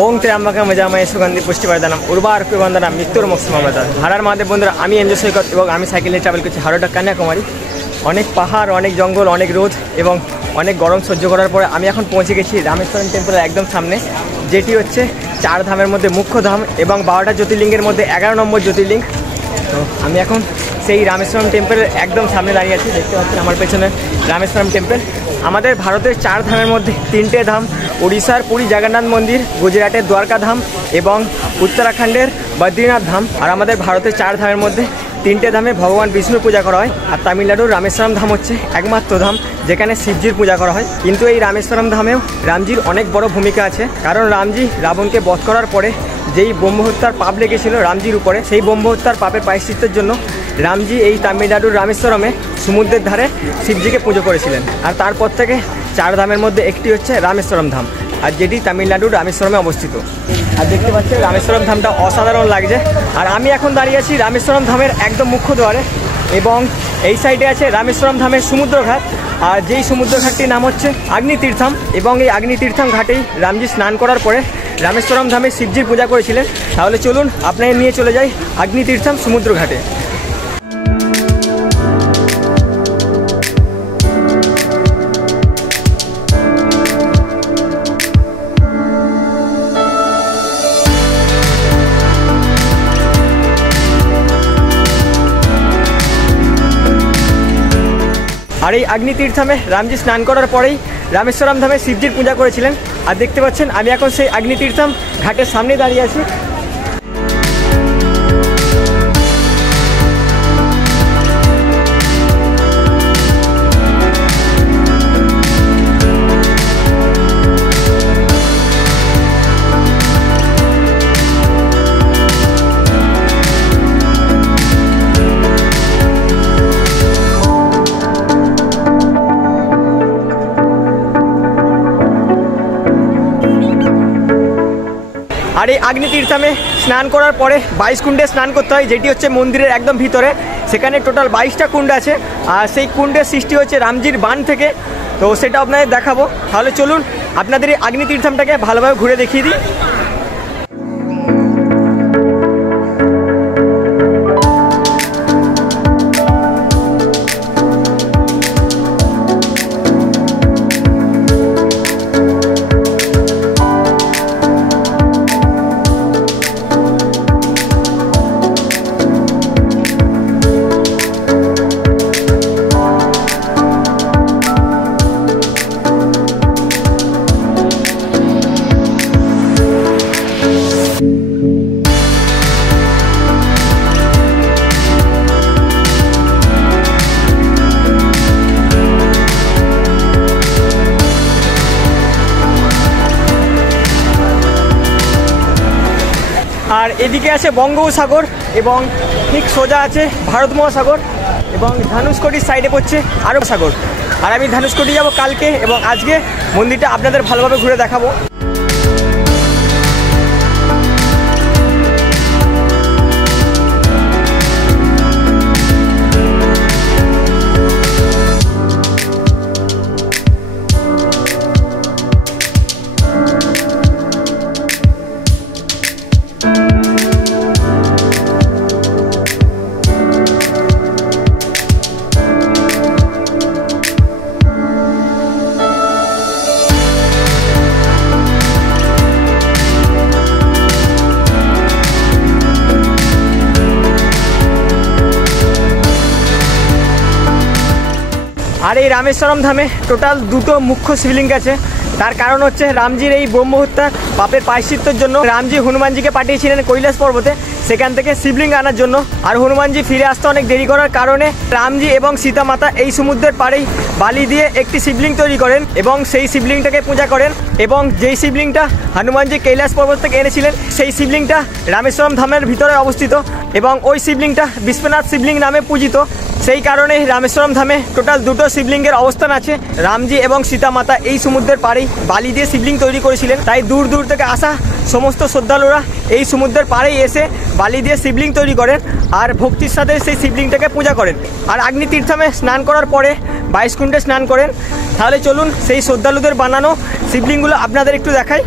ओम त्र्यंबकं यजामहे सुगंधि पुष्टिवर्धनम उर्वारुकमिव बंधनम मृत्युर्मुक्षीयमामृतम्। हर महादेव बंधुरा आमी एनजय सৈকত এবং আমি সাইকেল নিয়ে ট্রাভেল করছি হাওড়া কন্যাকুমারী। অনেক পাহাড়, অনেক জঙ্গল, অনেক রোদ এবং অনেক গরম সহ্য করার পরে আমি এখন পৌঁছে গেছি রামেশ্বরম টেম্পলের একদম সামনে, যেটি হচ্ছে 4 ধামের মধ্যে মুখ্য ধাম এবং 12টা জ্যোতির্লিঙ্গের মধ্যে 11 নম্বর জ্যোতির্লিঙ্গ। তো আমি এখন সেই রামেশ্বরম টেম্পলের একদম সামনে দাঁড়িয়ে আছি। দেখতে পাচ্ছেন আমার পেছনে রামেশ্বরম টেম্পল। আমাদের ভারতের 4 ধামের মধ্যে 3টে ধাম, উড়িষ্যার পুরী জগন্নাথ মন্দির, গুজরাটের দ্বারকা ধাম এবং উত্তরাখণ্ডের বদ্রীনাথ ধাম। আর আমাদের ভারতের 4 ধামের মধ্যে 3টে ধামে ভগবান বিষ্ণুর পূজা করা হয়। আর তামিলনাড়ুর রামেশ্বরম ধাম হচ্ছে একমাত্র ধাম যেখানে শিবজির পূজা করা হয়। কিন্তু এই রামেশ্বরম ধামেও রামজির অনেক বড় ভূমিকা আছে, কারণ রামজি রাবণকে বধ করার পরে যেই ব্রহ্মহত্যার পাপ লেগেছিল রামজির উপরে, সেই ব্রহ্মহত্যার পাপের প্রায়শ্চিত্তের জন্য রামজি এই তামিলনাড়ুর রামেশ্বরমে সমুদ্রের ধারে শিবজিকে পুজো করেছিলেন। আর তারপর থেকে 4 ধামের মধ্যে একটি হচ্ছে রামেশ্বরম ধাম, আর যেটি তামিলনাড়ুর রামেশ্বরমে অবস্থিত। আর দেখতে পাচ্ছেন রামেশ্বরম ধামটা অসাধারণ লাগছে। আর আমি এখন দাঁড়িয়ে আছি রামেশ্বরম ধামের একদম মুখ্য দ্বারে এবং এই সাইডে আছে রামেশ্বরম ধামের সমুদ্রঘাট। আর যেই সমুদ্রঘাটটির নাম হচ্ছে অগ্নিতীর্থম এবং এই অগ্নিতীর্থম ঘাটেই রামজি স্নান করার পরে রামেশ্বরম ধামে শিবজির পূজা করেছিলেন। তাহলে চলুন আপনাকে নিয়ে চলে যাই অগ্নিতীর্থম সমুদ্রঘাটে। আর এই অগ্নিতীর্থমে রামজি স্নান করার পরেই রামেশ্বরম ধামে শিবজির পূজা করেছিলেন। আর দেখতে পাচ্ছেন আমি এখন সেই অগ্নিতীর্থম ঘাটের সামনে দাঁড়িয়ে আছি। আর এই অগ্নিতীর্থমে স্নান করার পরে 22 কুণ্ডে স্নান করতে হয়, যেটি হচ্ছে মন্দিরের একদম ভিতরে। সেখানে টোটাল 22টা কুণ্ড আছে, আর সেই কুণ্ডের সৃষ্টি হচ্ছে রামজির বাণ থেকে। তো সেটা আপনাদের দেখাবো। তাহলে চলুন আপনাদের এই অগ্নিতীর্থমটাকে ভালোভাবে ঘুরে দেখিয়ে দিই। আর এদিকে আছে বঙ্গোপসাগর এবং ঠিক সোজা আছে ভারত মহাসাগর এবং ধনুষ্কটির সাইডে পড়ছে আরব সাগর। আর আমি ধনুষ্কটি যাব কালকে এবং আজকে মন্দিরটা আপনাদের ভালোভাবে ঘুরে দেখাবো। আর এই রামেশ্বরম ধামে টোটাল 2টো মুখ্য শিবলিঙ্গ আছে। তার কারণ হচ্ছে রামজির এই ব্রহ্মহত্যা পাপের প্রায়শ্চিত্তের জন্য রামজি হনুমানজিকে পাঠিয়েছিলেন কৈলাস পর্বতে, সেখান থেকে শিবলিঙ্গ আনার জন্য। আর হনুমানজি ফিরে আসতে অনেক দেরি করার কারণে রামজি এবং সীতা মাতা এই সমুদ্রের পাড়েই বালি দিয়ে একটি শিবলিঙ্গ তৈরি করেন এবং সেই শিবলিঙ্গটাকে পূজা করেন। এবং যেই শিবলিঙ্গটা হনুমানজি কৈলাস পর্বত থেকে এনেছিলেন সেই শিবলিঙ্গটা রামেশ্বরম ধামের ভিতরে অবস্থিত এবং ওই শিবলিঙ্গটা বিশ্বনাথ শিবলিঙ্গ নামে পূজিত। সেই কারণে রামেশ্বরম ধামে টোটাল 2টো শিবলিঙ্গের অবস্থান আছে। রামজি এবং সীতা মাতা এই সমুদ্রের পাড়েই বালি দিয়ে শিবলিঙ্গ তৈরি করেছিলেন, তাই দূর দূর থেকে আসা সমস্ত শ্রদ্ধালুরা এই সমুদ্রের পাড়েই এসে বালি দিয়ে শিবলিঙ্গ তৈরি করেন আর ভক্তির সাথে সেই শিবলিঙ্গটাকে পূজা করেন। আর অগ্নিতীর্থমে স্নান করার পরে 22 কুণ্ডে স্নান করেন। তাহলে চলুন সেই শ্রদ্ধালুদের বানানো শিবলিঙ্গগুলো আপনাদের একটু দেখাই।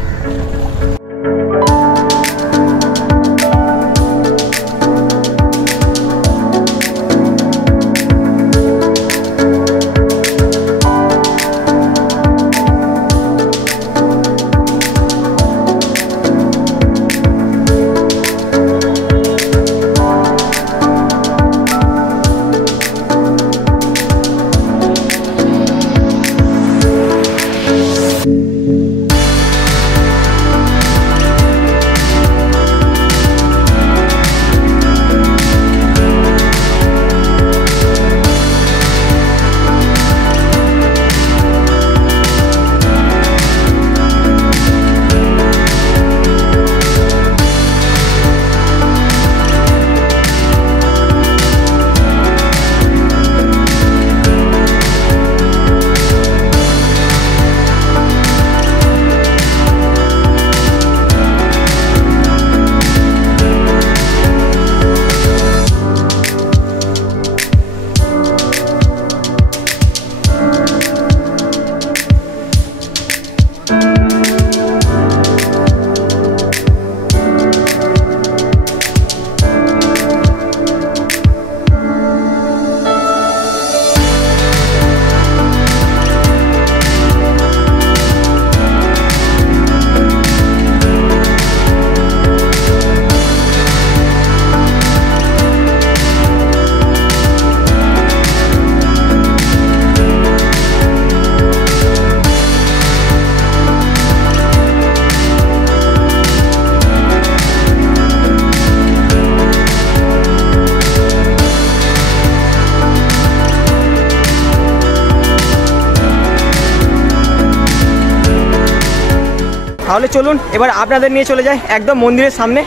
তাহলে চলুন এবার আপনাদের নিয়ে চলে যাই একদম মন্দিরের সামনে।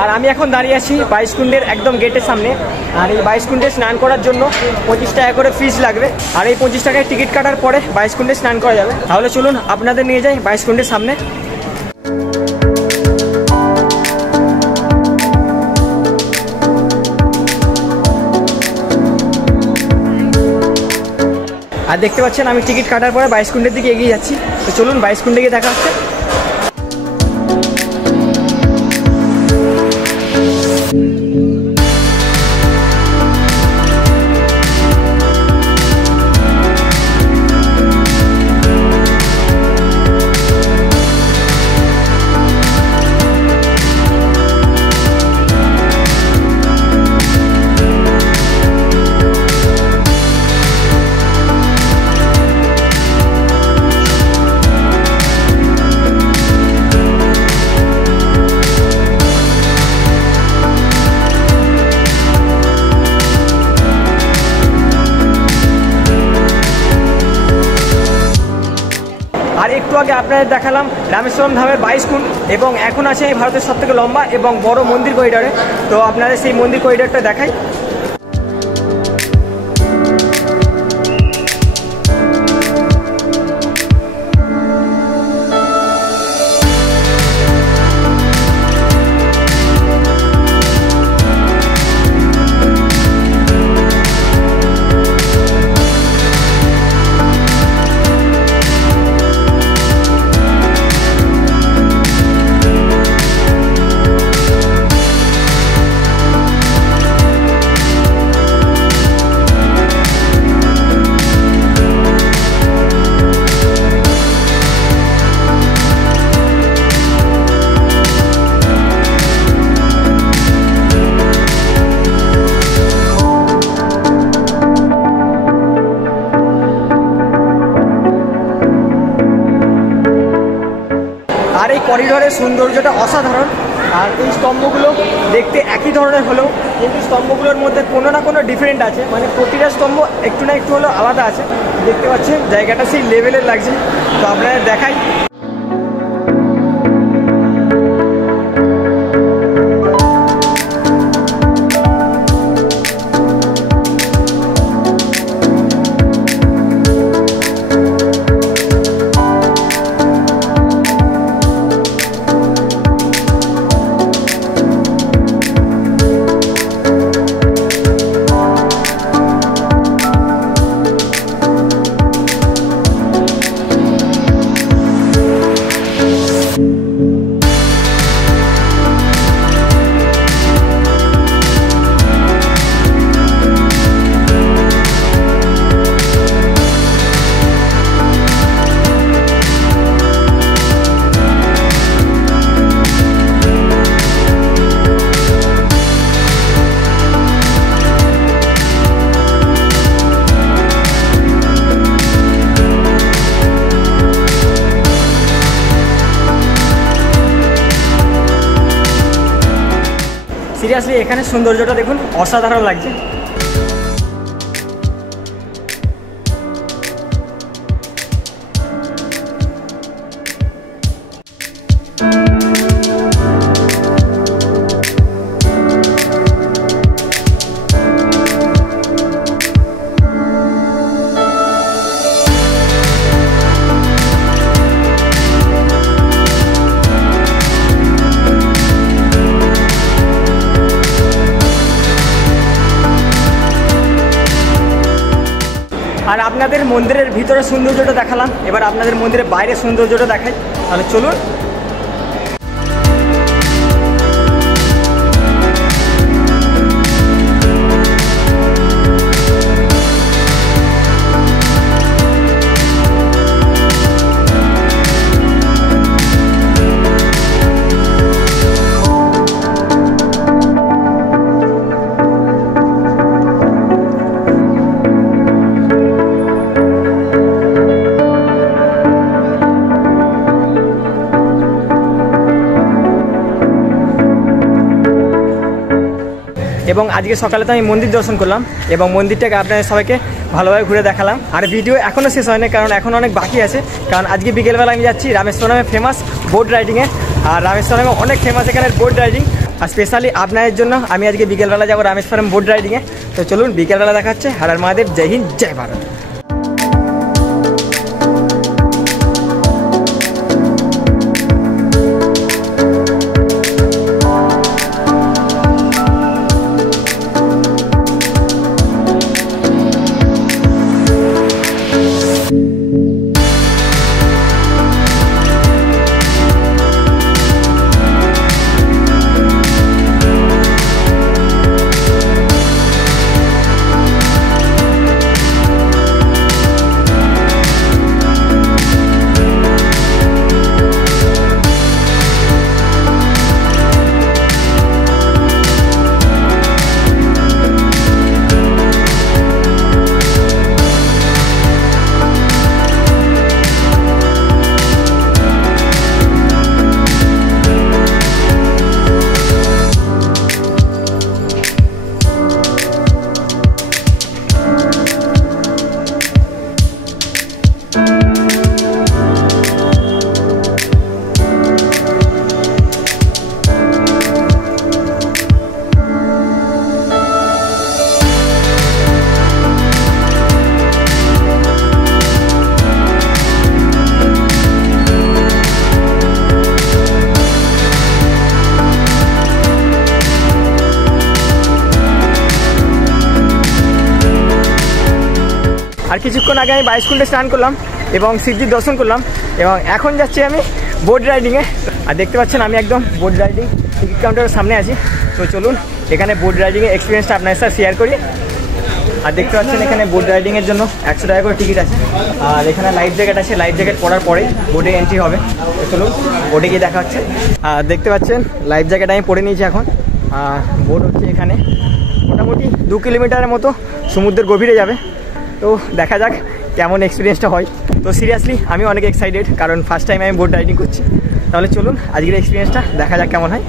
আর আমি এখন দাঁড়িয়ে আছি বাইশকুণ্ডের একদম গেটের সামনে। আর এই বাইশকুণ্ডে স্নান করার জন্য 25 টাকা করে ফিস লাগবে। আর এই 25 টাকায় টিকিট কাটার পরে বাইশকুণ্ডে স্নান করা যাবে। তাহলে চলুন আপনাদের নিয়ে যাই বাইশকুণ্ডের সামনে। আর দেখতে পাচ্ছেন আমি টিকিট কাটার পরে বাইশকুণ্ডের দিকে এগিয়ে যাচ্ছি। তো চলুন বাইশকুণ্ডে গিয়ে দেখা হচ্ছে। আর একটু আগে আপনাদের দেখালাম রামেশ্বরম ধামের বাইশকুণ্ড, এবং এখন আছে ভারতের সবথেকে লম্বা এবং বড় মন্দির করিডোরে। তো আপনাদের সেই মন্দির করিডোরটা দেখাই। আর এই করিডোরের সৌন্দর্যটা অসাধারণ। আর এই স্তম্ভগুলো দেখতে একই ধরনের হলেও কিন্তু স্তম্ভগুলোর মধ্যে কোনো না কোনো ডিফারেন্ট আছে, মানে প্রতিটা স্তম্ভ একটু না একটু হলেও আলাদা আছে। দেখতে পাচ্ছেন জায়গাটা সেই লেভেলের লাগছে। তো আপনাদের দেখাই। সিরিয়াসলি এখানে সৌন্দর্যটা দেখুন, অসাধারণ লাগছে। আর আপনাদের মন্দিরের ভিতরে সৌন্দর্যটা দেখালাম, এবার আপনাদের মন্দিরের বাইরের সৌন্দর্যটা দেখাই। তাহলে চলুন। এবং আজকে সকালে তো আমি মন্দির দর্শন করলাম এবং মন্দিরটাকে আপনাদের সবাইকে ভালোভাবে ঘুরে দেখালাম। আর ভিডিও এখনও শেষ হয়নি, কারণ এখন অনেক বাকি আছে। কারণ আজকে বিকেলবেলা আমি যাচ্ছি রামেশ্বরমে ফেমাস বোট রাইডিংয়ে। আর রামেশ্বরমে অনেক ফেমাস এখানে বোট রাইডিং। আর স্পেশালি আপনাদের জন্য আমি আজকে বিকেলবেলা যাবো রামেশ্বরম বোট রাইডিংয়ে। তো চলুন বিকেলবেলা দেখা হচ্ছে। হর হর মহাদেব, জয় হিন্দ, জয় ভারত। আর কিছুক্ষণ আগে আমি বাইস্কুলটা স্নান করলাম এবং শিবজির দর্শন করলাম এবং এখন যাচ্ছি আমি বোট রাইডিংয়ে। আর দেখতে পাচ্ছেন আমি একদম বোট রাইডিং টিকিট কাউন্টারের সামনে আছি। তো চলুন এখানে বোট রাইডিংয়ের এক্সপিরিয়েন্সটা আপনার সাথে শেয়ার করি। আর দেখতে পাচ্ছেন এখানে বোট রাইডিংয়ের জন্য 100 টাকা করে টিকিট আছে। আর এখানে লাইফ জ্যাকেট আছে, লাইফ জ্যাকেট পরার পরে বোটে এন্ট্রি হবে। তো চলুন বোটে গিয়ে দেখা হচ্ছে। আর দেখতে পাচ্ছেন লাইফ জ্যাকেট আমি পরে নিয়েছি এখন। আর বোট হচ্ছে এখানে মোটামুটি 2 কিলোমিটারের মতো সমুদ্রের গভীরে যাবে। তো দেখা যাক কেমন এক্সপিরিয়েন্সটা হয়। তো সিরিয়াসলি আমি অনেক এক্সাইটেড, কারণ ফার্স্ট টাইম আমি বোট রাইডিং করছি। তাহলে চলুন আজকের এক্সপিরিয়েন্সটা দেখা যাক কেমন হয়।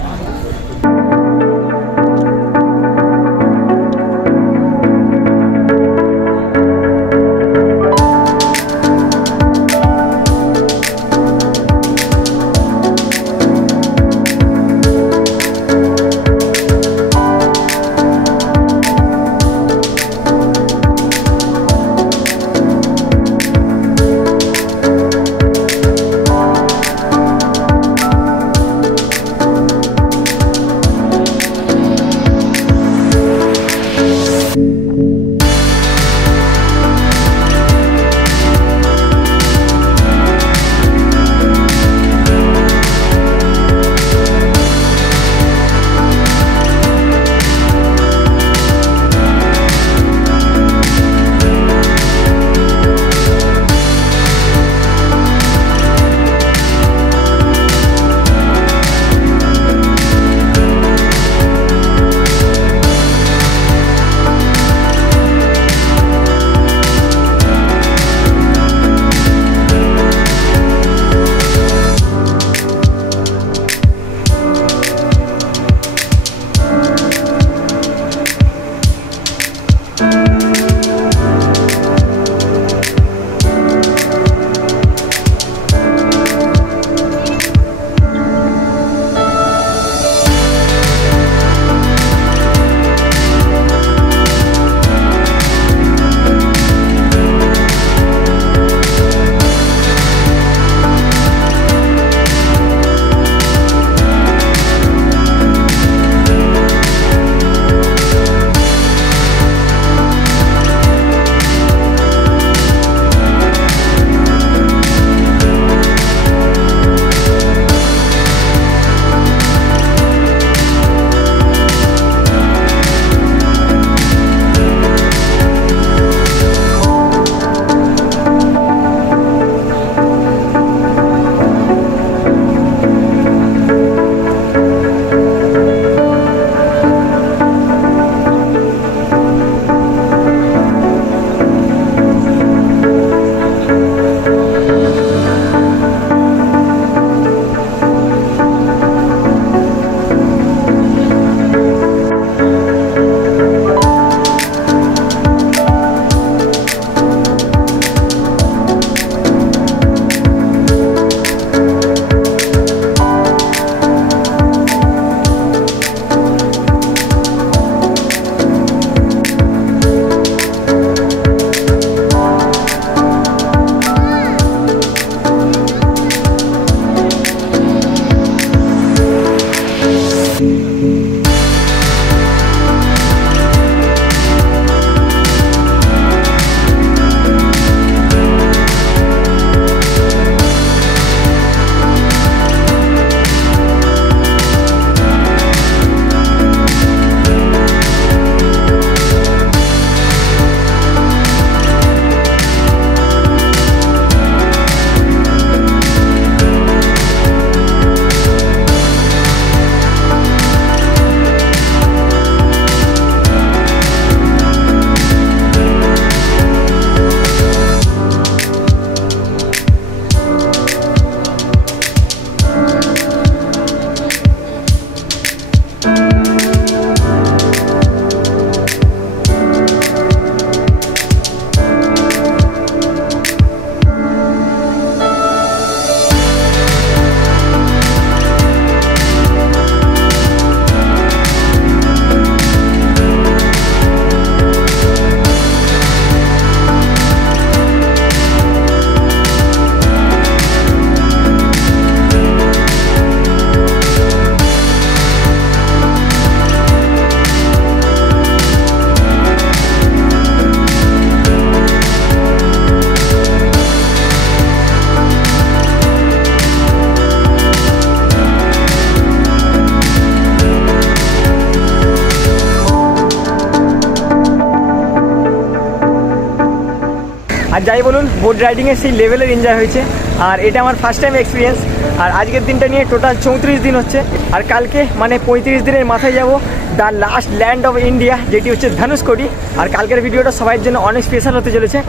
আর যাই বলুন বোট রাইডিংয়ের সেই লেভেলের এনজয় হয়েছে। আর এটা আমার ফার্স্ট টাইম এক্সপিরিয়েন্স। আর আজকের দিনটা নিয়ে টোটাল 34 দিন হচ্ছে। আর কালকে মানে 35 দিনের মাথায় যাব the last land of India, যেটি হচ্ছে ধনুষকোটি। আর কালকের ভিডিওটা সবার জন্য অনেক স্পেশাল হতে চলেছে।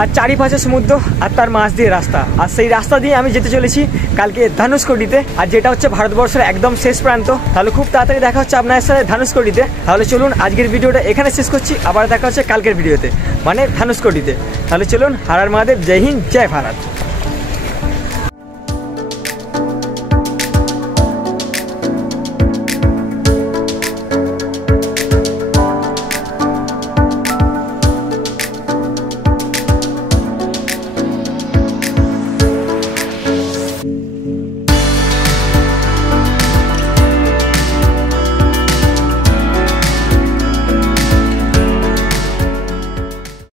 আর চারিপাশে সমুদ্র আর তার মাঝ দিয়ে রাস্তা, আর সেই রাস্তা দিয়ে আমি যেতে চলেছি কালকে ধনুষকোটিতে, আর যেটা হচ্ছে ভারতবর্ষের একদম শেষ প্রান্ত। তাহলে খুব তাড়াতাড়ি দেখা হচ্ছে আপনার সাথে ধনুষকোটিতে। তাহলে চলুন আজকের ভিডিওটা এখানে শেষ করছি, আবার দেখা হচ্ছে কালকের ভিডিওতে মানে ধনুষকোটিতে। তাহলে চলুন, হর হর মহাদেব, জয় হিন্দ, জয় ভারত।